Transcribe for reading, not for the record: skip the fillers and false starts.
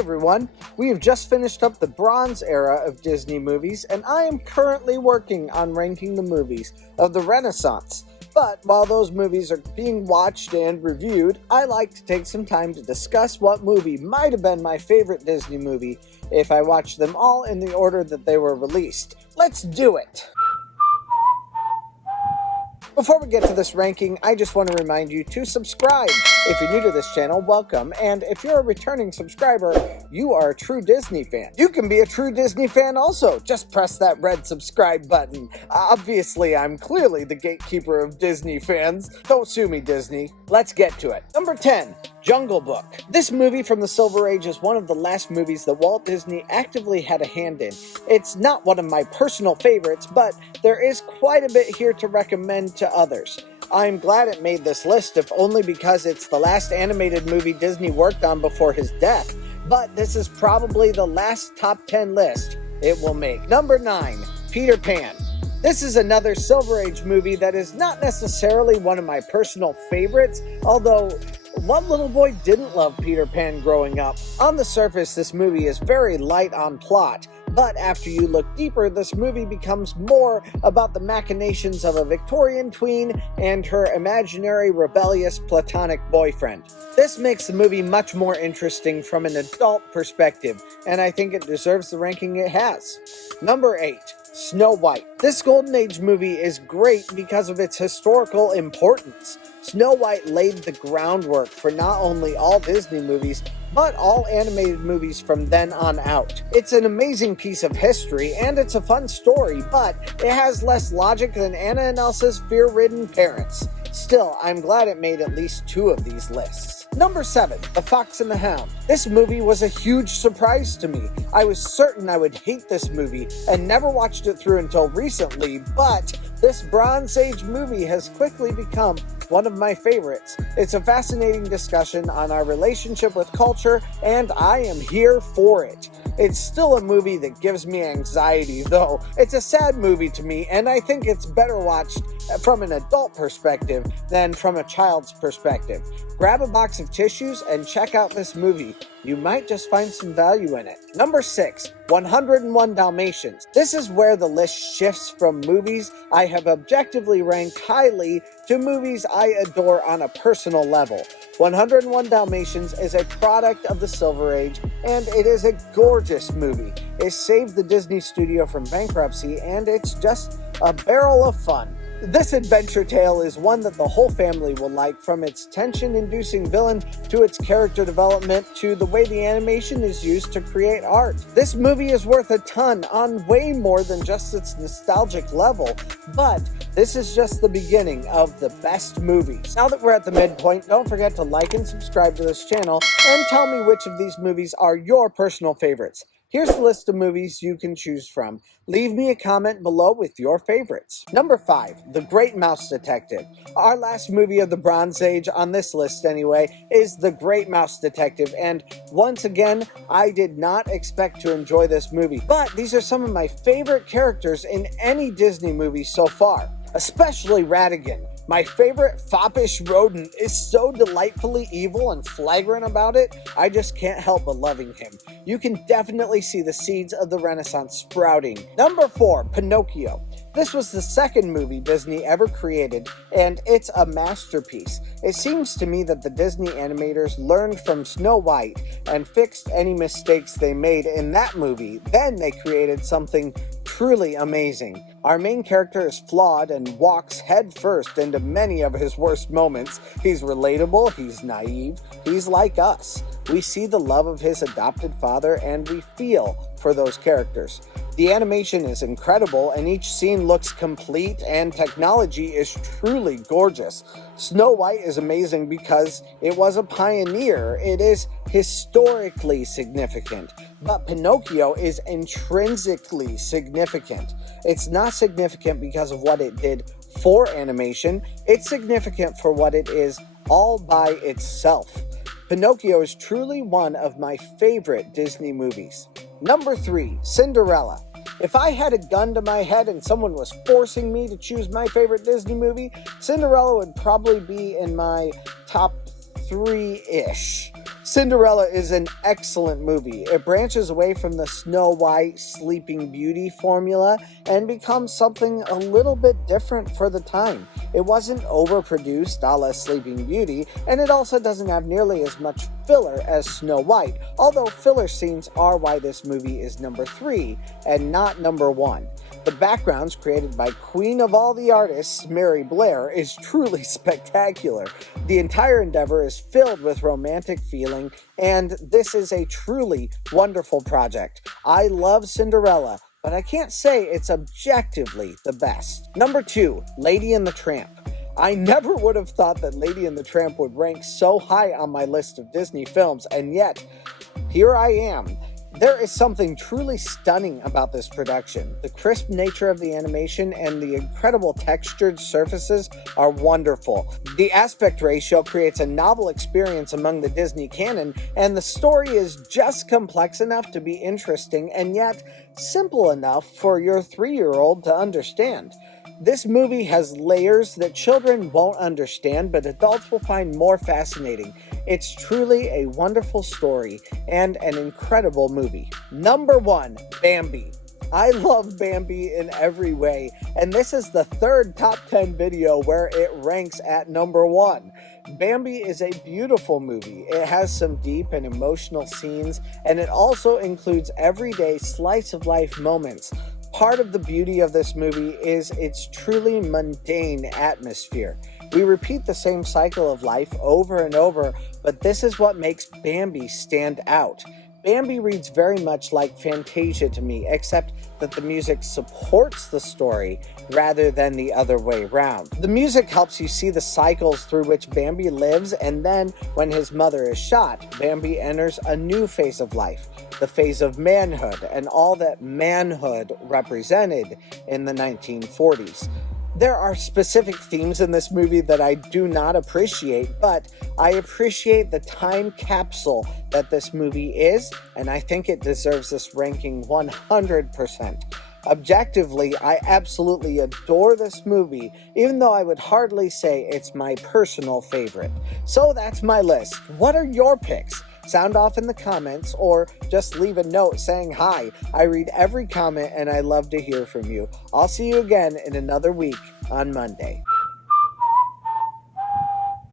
everyone, we have just finished up the Bronze era of Disney movies, and I am currently working on ranking the movies of the Renaissance. But while those movies are being watched and reviewed, I like to take some time to discuss what movie might have been my favorite Disney movie if I watched them all in the order that they were released. Let's do it! Before we get to this ranking, I just want to remind you to subscribe. If you're new to this channel, welcome, and if you're a returning subscriber, you are a true Disney fan. You can be a true Disney fan also. Just press that red subscribe button. Obviously, I'm clearly the gatekeeper of Disney fans. Don't sue me, Disney. Let's get to it. Number 10, Jungle Book. This movie from the Silver Age is one of the last movies that Walt Disney actively had a hand in. It's not one of my personal favorites, but there is quite a bit here to recommend to others. I'm glad it made this list, if only because it's the last animated movie Disney worked on before his death, but this is probably the last top 10 list it will make. Number 9, Peter Pan. This is another Silver Age movie that is not necessarily one of my personal favorites, although what little boy didn't love Peter Pan growing up? On the surface, this movie is very light on plot, but after you look deeper, this movie becomes more about the machinations of a Victorian tween and her imaginary rebellious platonic boyfriend. This makes the movie much more interesting from an adult perspective, and I think it deserves the ranking it has. Number 8. Snow White. This Golden Age movie is great because of its historical importance. Snow White laid the groundwork for not only all Disney movies, but all animated movies from then on out. It's an amazing piece of history, and it's a fun story, but it has less logic than Anna and Elsa's fear-ridden parents. Still, I'm glad it made at least 2 of these lists. Number 7, The Fox and the Hound. This movie was a huge surprise to me. I was certain I would hate this movie and never watched it through until recently, but this Bronze Age movie has quickly become one of my favorites. It's a fascinating discussion on our relationship with culture, and I am here for it. It's still a movie that gives me anxiety, though. It's a sad movie to me, and I think it's better watched from an adult perspective than from a child's perspective. Grab a box of tissues and check out this movie. You might just find some value in it. Number 6, 101 Dalmatians. This is where the list shifts from movies I have objectively ranked highly to movies I adore on a personal level. 101 Dalmatians is a product of the Silver Age, and it is a gorgeous movie. It saved the Disney studio from bankruptcy, and it's just a barrel of fun. This adventure tale is one that the whole family will like, from its tension-inducing villain to its character development to the way the animation is used to create art. This movie is worth a ton on way more than just its nostalgic level, but this is just the beginning of the best movies. Now that we're at the midpoint, don't forget to like and subscribe to this channel and tell me which of these movies are your personal favorites. Here's the list of movies you can choose from. Leave me a comment below with your favorites. Number 5, The Great Mouse Detective. Our last movie of the Bronze Age, on this list anyway, is The Great Mouse Detective, and once again, I did not expect to enjoy this movie. But these are some of my favorite characters in any Disney movie so far, especially Ratigan. My favorite foppish rodent is so delightfully evil and flagrant about it, I just can't help but loving him. You can definitely see the seeds of the Renaissance sprouting. Number 4, Pinocchio. This was the second movie Disney ever created, and it's a masterpiece. It seems to me that the Disney animators learned from Snow White and fixed any mistakes they made in that movie. Then they created something truly amazing. Our main character is flawed and walks headfirst into many of his worst moments. He's relatable, he's naive, he's like us. We see the love of his adopted father, and we feel for those characters. The animation is incredible, and each scene looks complete, and technology is truly gorgeous. Snow White is amazing because it was a pioneer. It is historically significant, but Pinocchio is intrinsically significant. It's not significant because of what it did for animation. It's significant for what it is all by itself. Pinocchio is truly one of my favorite Disney movies. Number 3, Cinderella. If I had a gun to my head and someone was forcing me to choose my favorite Disney movie, Cinderella would probably be in my top 3-ish. Cinderella is an excellent movie. It branches away from the Snow White, Sleeping Beauty formula and becomes something a little bit different for the time. It wasn't overproduced a la Sleeping Beauty, and it also doesn't have nearly as much filler as Snow White, although filler scenes are why this movie is number 3 and not number 1. The backgrounds created by Queen of all the artists, Mary Blair, is truly spectacular. The entire endeavor is filled with romantic feeling, and this is a truly wonderful project. I love Cinderella, but I can't say it's objectively the best. Number 2, Lady and the Tramp. I never would have thought that Lady and the Tramp would rank so high on my list of Disney films, and yet, here I am. There is something truly stunning about this production. The crisp nature of the animation and the incredible textured surfaces are wonderful. The aspect ratio creates a novel experience among the Disney canon, and the story is just complex enough to be interesting and yet simple enough for your 3-year-old to understand. This movie has layers that children won't understand, but adults will find more fascinating. It's truly a wonderful story and an incredible movie. Number 1, Bambi. I love Bambi in every way, and this is the 3rd top 10 video where it ranks at number 1. Bambi is a beautiful movie. It has some deep and emotional scenes, and it also includes everyday slice-of-life moments. Part of the beauty of this movie is its truly mundane atmosphere. We repeat the same cycle of life over and over, but this is what makes Bambi stand out. Bambi reads very much like Fantasia to me, except that the music supports the story rather than the other way around. The music helps you see the cycles through which Bambi lives, and then when his mother is shot, Bambi enters a new phase of life, the phase of manhood, and all that manhood represented in the 1940s. There are specific themes in this movie that I do not appreciate, but I appreciate the time capsule that this movie is, and I think it deserves this ranking 100%. Objectively, I absolutely adore this movie, even though I would hardly say it's my personal favorite. So that's my list. What are your picks? Sound off in the comments or just leave a note saying hi. I read every comment and I love to hear from you. I'll see you again in another week on Monday.